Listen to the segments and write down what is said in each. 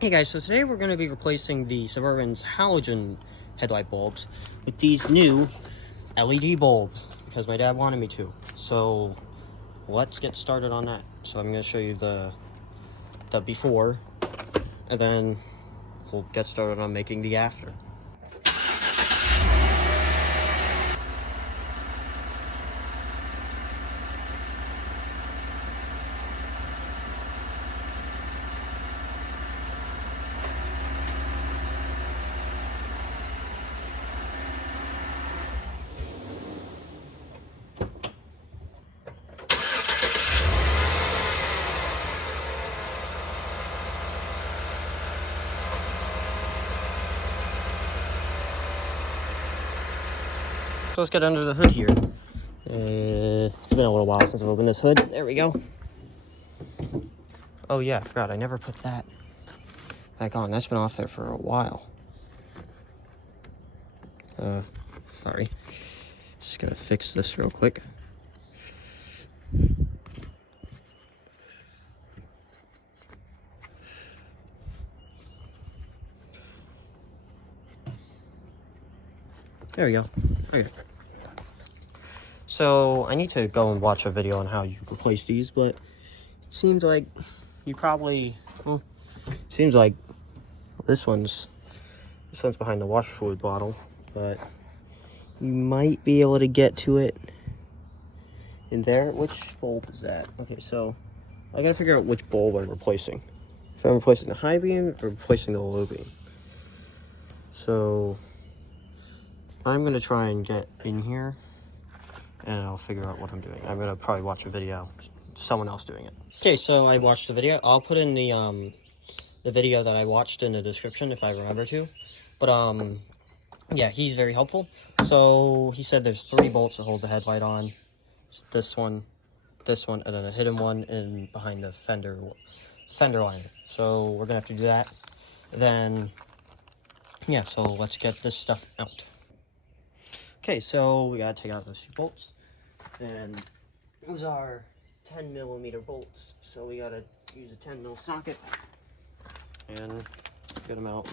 Hey guys, so today we're going to be replacing the Suburban's halogen headlight bulbs with these new LED bulbs because my dad wanted me to. So let's get started on that. So I'm going to show you the before, and then we'll get started on making the after. So let's get under the hood here. It's been a little while since I've opened this hood. There we go. Oh yeah, I forgot. I never put that back on. That's been off there for a while. Sorry. Just gonna fix this real quick. There we go. Okay. So I need to go and watch a video on how you replace these, but it seems like you probably, well, seems like this one's behind the washer fluid bottle, but you might be able to get to it in there. Which bulb is that? Okay, so I gotta figure out which bulb I'm replacing. If I'm replacing the high beam or replacing the low beam. So I'm gonna try and get in here and I'll figure out what I'm doing. I'm gonna probably watch a video, someone else doing it. Okay, so I watched the video. I'll put in the video that I watched in the description if I remember to. But yeah, he's very helpful. So he said there's 3 bolts to hold the headlight on. This one, and then a hidden one in behind the fender liner. So we're gonna have to do that. Then yeah, so let's get this stuff out. Okay, so we gotta take out those 2 bolts, and those are 10mm bolts. So we gotta use a 10mm socket and get them out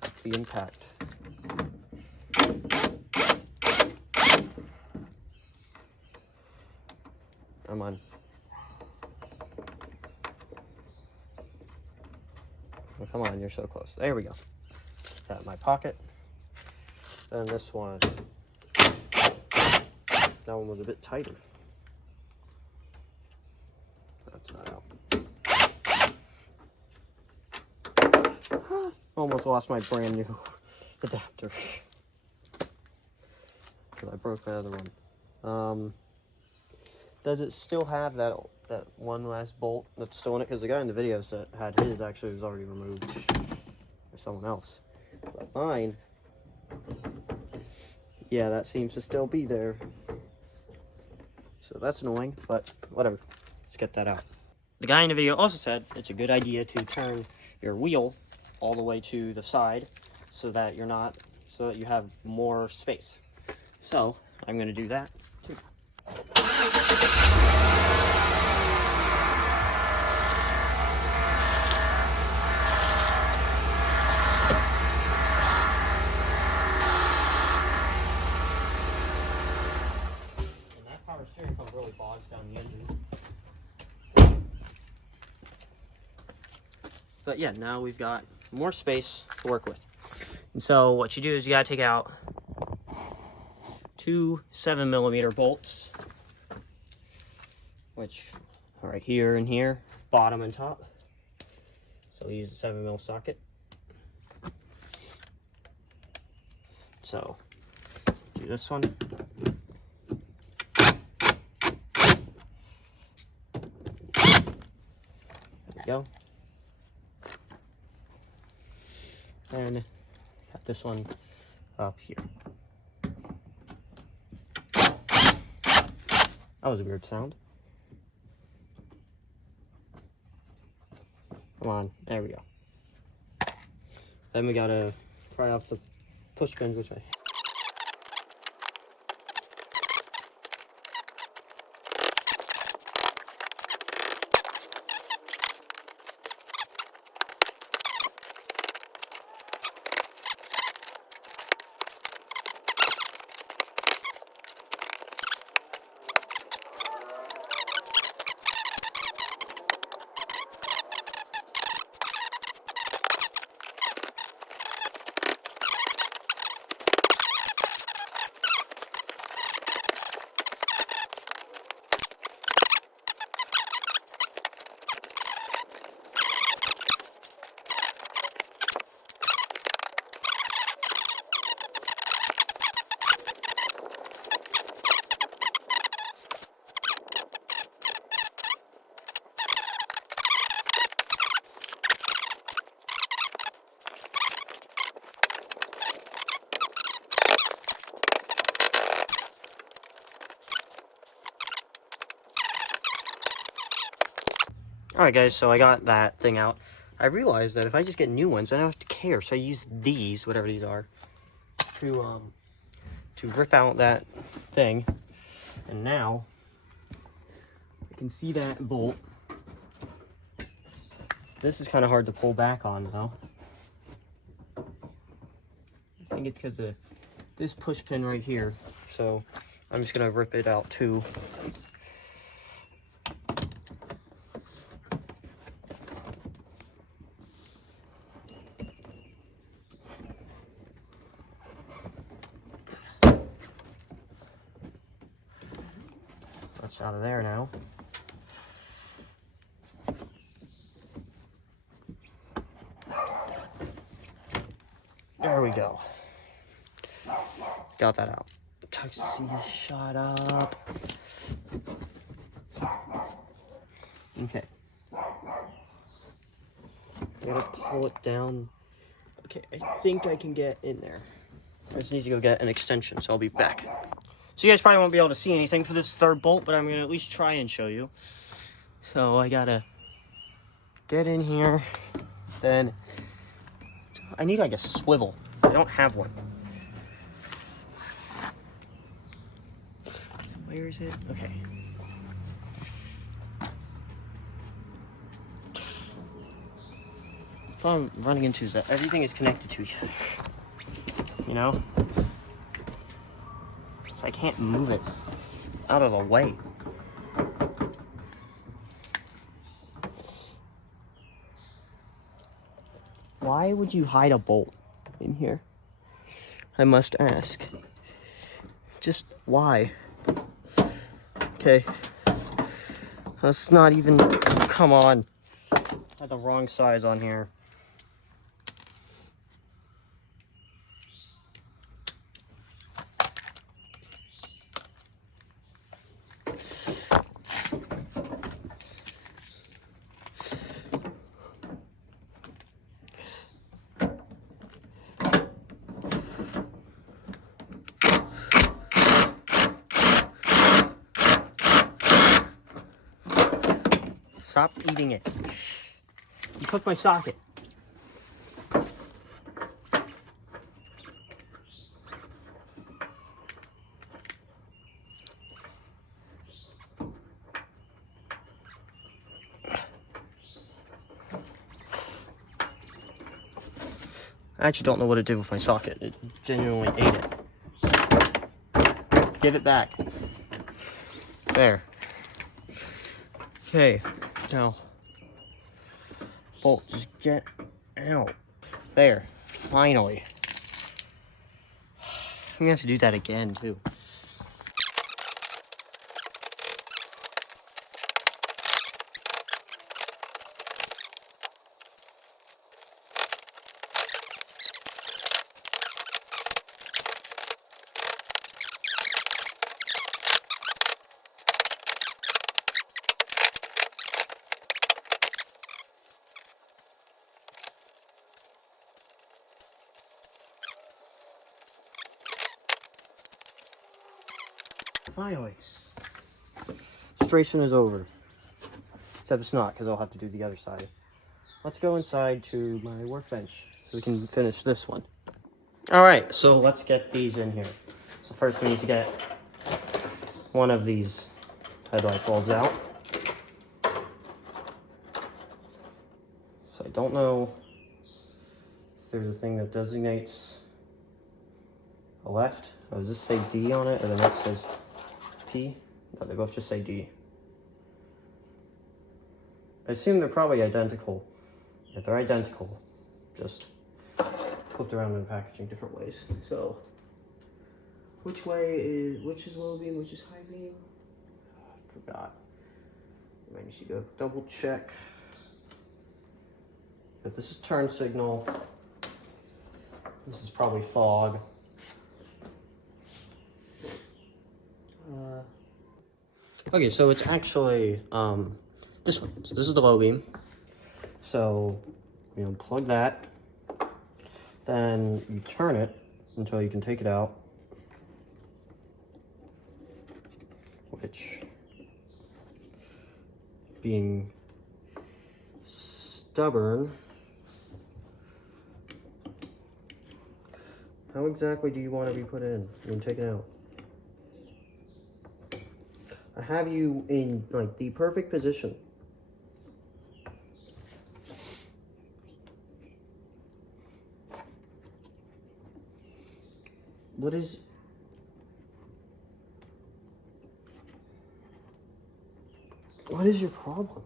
to be intact. Come on. Oh, come on, you're so close. There we go. Put that in my pocket. Then this one. That one was a bit tighter. That's not out. Almost lost my brand new adapter. Because I broke my other one. Does it still have that one last bolt that's still in it? Because the guy in the video said had his actually was already removed by someone else. But mine, yeah, that seems to still be there. So that's annoying, but whatever. Let's get that out. The guy in the video also said it's a good idea to turn your wheel all the way to the side so that you have more space. So I'm going to do that too. And that power steering pump really bogs down the engine. But yeah, now we've got more space to work with. And so what you do is you gotta take out 2 7mm bolts, which are right here and here, bottom and top. So we use a 7mm socket. So do this one. There we go. And got this one up here. That was a weird sound. Come on, there we go. Then we gotta pry off the push pins, which I Alright guys, so I got that thing out. I realized that if I just get new ones, I don't have to care. So I use these, whatever these are, to rip out that thing. And now I can see that bolt. This is kind of hard to pull back on though. I think it's because of this push pin right here. So I'm just gonna rip it out too. That's out of there now. There we go. Got that out. Tuxedo, shut up. Okay. I'm gonna pull it down. Okay, I think I can get in there. I just need to go get an extension, so I'll be back. So you guys probably won't be able to see anything for this third bolt, but I'm gonna at least try and show you. So I gotta get in here, then I need like a swivel. I don't have one. So where is it? Okay. What I'm running into is that everything is connected to each other. You know? So I can't move it out of the way. Why would you hide a bolt in here? I must ask. Just why? Okay. That's not even, come on. I had the wrong size on here. Stop eating it. You took my socket. I actually don't know what to do with my socket. It genuinely ate it. Give it back. There. Okay, now, bolt, just get out. There, finally. I'm gonna have to do that again, too. Finally. Illustration is over. Except it's not, because I'll have to do the other side. Let's go inside to my workbench so we can finish this one. Alright, so let's get these in here. So first we need to get one of these headlight bulbs out. So I don't know if there's a thing that designates a left. Oh, does this say D on it, or the next says P? No, they both just say D. I assume they're probably identical. If they're identical, just flipped around in the packaging different ways. So, which is low beam, which is high beam? I forgot. I might need to go double check. But this is turn signal. This is probably fog. Okay, so it's actually this one. So this is the low beam. So you unplug that, then you turn it until you can take it out, which being stubborn. How exactly do you want to be put in and taken out? I have you in like the perfect position. What is your problem?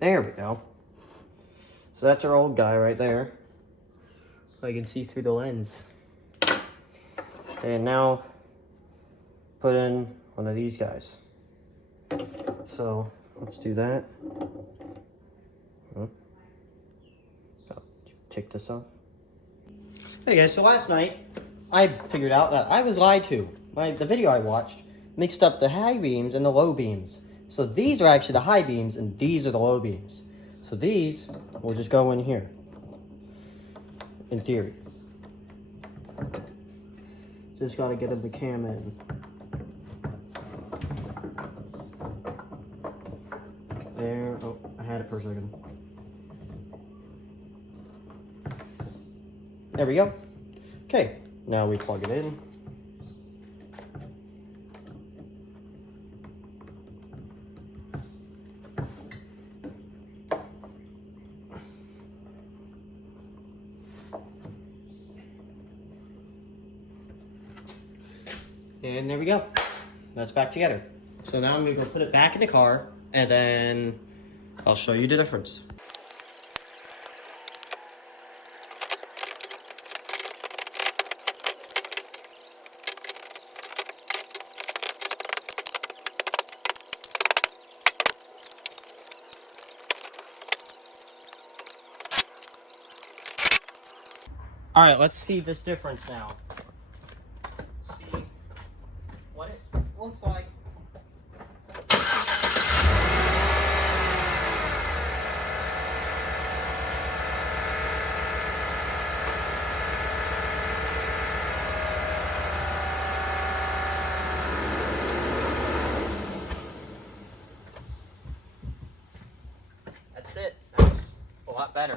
There we go. So that's our old guy right there. I can see through the lens. And now put in one of these guys. So let's do that. Oh, take this off. Hey guys, so last night I figured out that I was lied to. The video I watched mixed up the high beams and the low beams. So these are actually the high beams and these are the low beams. So these will just go in here, in theory. Just gotta get the cam in. There, oh, I had it for a second. There we go. Okay, now we plug it in. And there we go. That's back together. So now I'm gonna go put it back in the car and then I'll show you the difference. All right, let's see this difference now. See what it looks like. That's it. That's a lot better.